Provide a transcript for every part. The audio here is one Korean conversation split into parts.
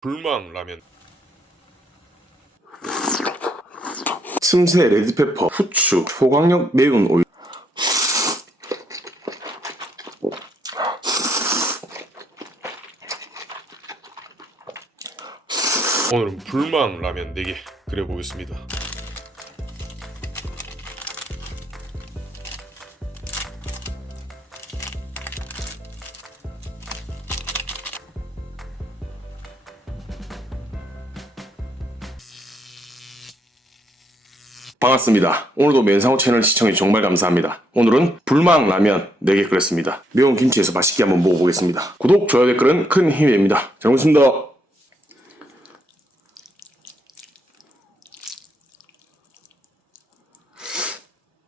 불망 라면 틈새 레드페퍼, 후추, 초강력 매운 오일. 오늘은 불망 라면 4개 끓여보겠습니다 반갑습니다. 오늘도 맨상호 채널 시청해 정말 감사합니다. 오늘은 불망 라면 4개 끓였습니다. 매운 김치에서 맛있게 한번 먹어보겠습니다. 구독, 좋아요, 댓글은 큰 힘이 됩니다. 잘 먹겠습니다.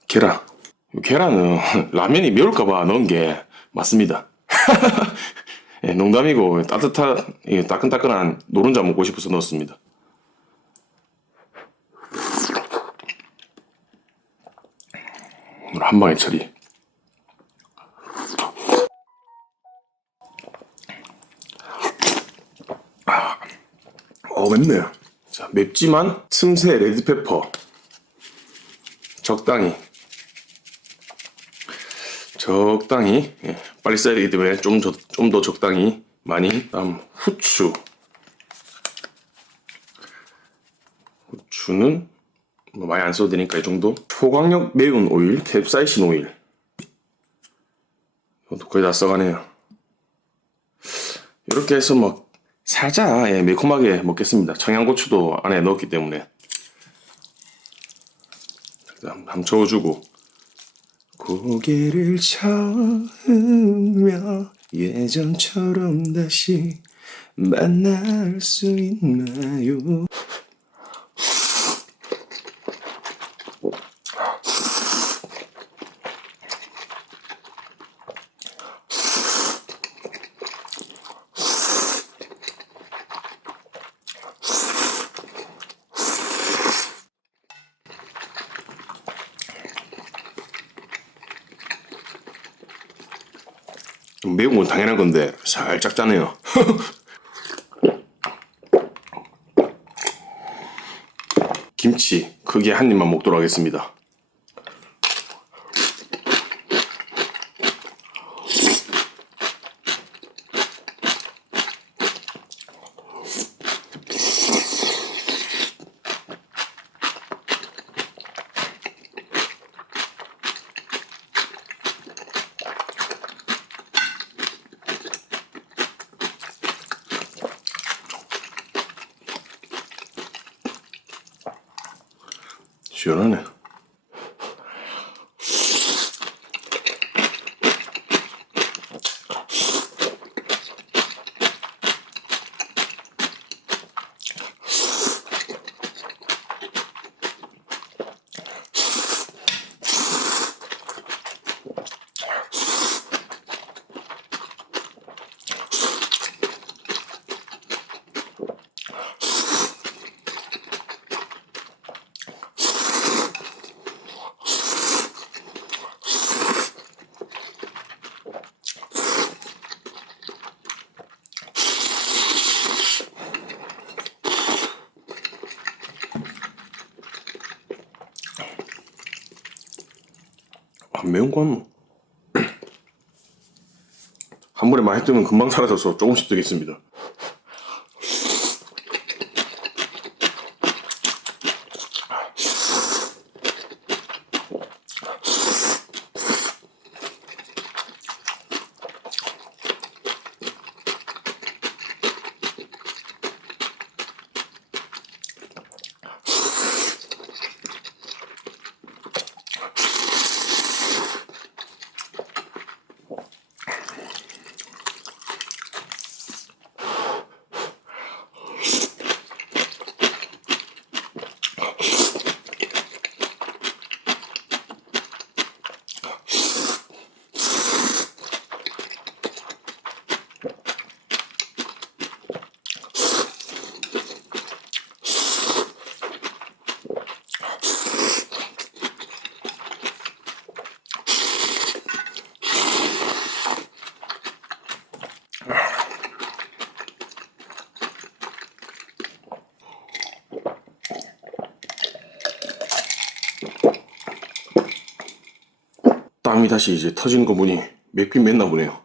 계란. 계란은 라면이 매울까봐 넣은 게 맞습니다. 예, 농담이고 따뜻한 예, 따끈따끈한 노른자 먹고 싶어서 넣었습니다. 오늘 한 방에 처리. 아, 어 맵네. 자 맵지만 틈새 레드페퍼. 적당히. 적당히. 예, 빨리 써야 되기 때문에 좀좀더 적당히 많이. 다음 후추. 후추는 뭐 많이 안 써도 되니까 이 정도? 초강력 매운 오일 캡사이신 오일. 이것도 거의 다 써가네요. 이렇게 해서 뭐 살짝 예, 매콤하게 먹겠습니다. 청양고추도 안에 넣었기 때문에. 일단 저어주고. 고개를 저으며 예전처럼 다시 만날 수 있나요 매운 건 당연한 건데 살짝 짜네요. 김치 크게 한 입만 먹도록 하겠습니다. 시원 매운 건 한 번에 많이 뜨면 금방 사라져서 조금씩 뜨겠습니다. 땀이 다시 이제 터지는 거 보니 맵긴 맵나 보네요.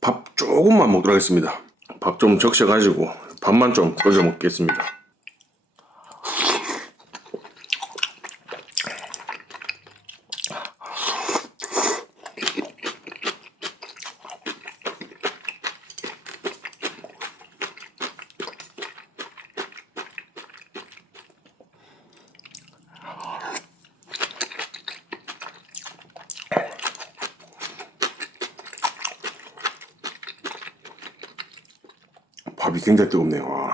밥 조금만 먹도록 하겠습니다. 밥 좀 적셔가지고 밥만 좀 끓여 먹겠습니다. 밥이 굉장히 뜨겁네요. 와.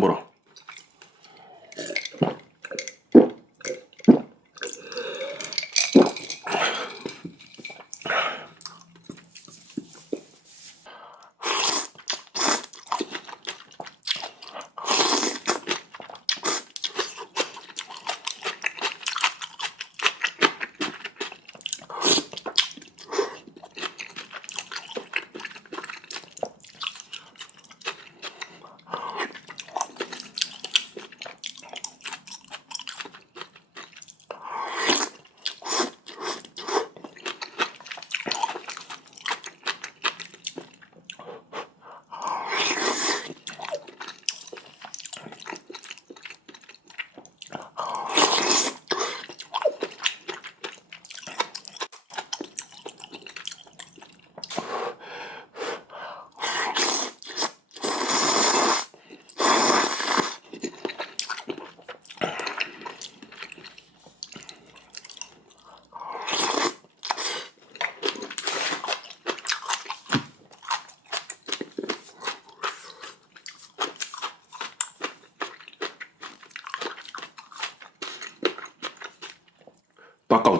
보라.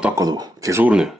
닦아도 계속 오르네.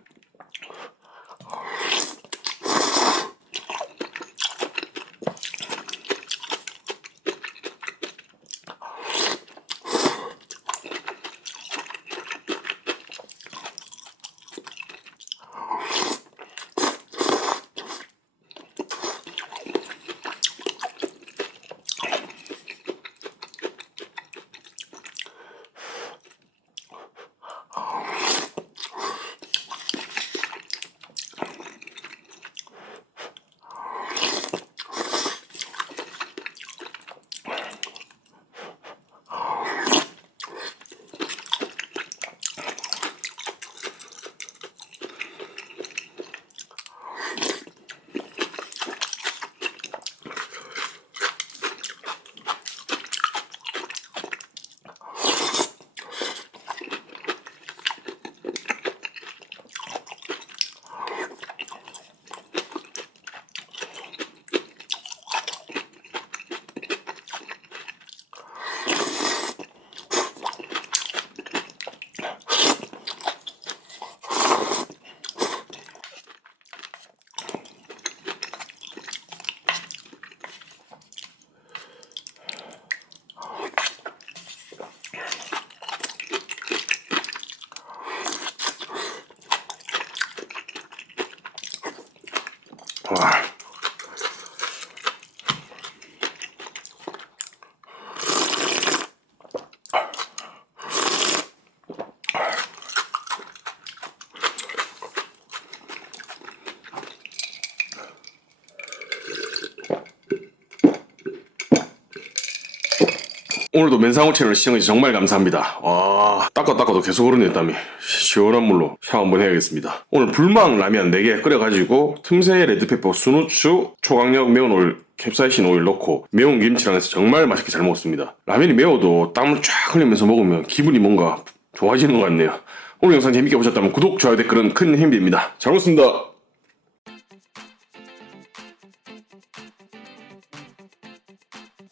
오늘도 맨상호 채널 시청해주셔서 정말 감사합니다. 와, 닦아 닦아도 계속 흐르네, 땀이. 시원한 물로 샤워 한번 해야겠습니다. 오늘 불망 라면 4개 끓여가지고 틈새에 레드페퍼, 순후추, 초강력 매운 오일, 캡사이신 오일 넣고 매운 김치랑 해서 정말 맛있게 잘 먹었습니다. 라면이 매워도 땀을 쫙 흘리면서 먹으면 기분이 뭔가 좋아지는 것 같네요. 오늘 영상 재밌게 보셨다면 구독, 좋아요, 댓글은 큰 힘이 됩니다. 잘 먹었습니다.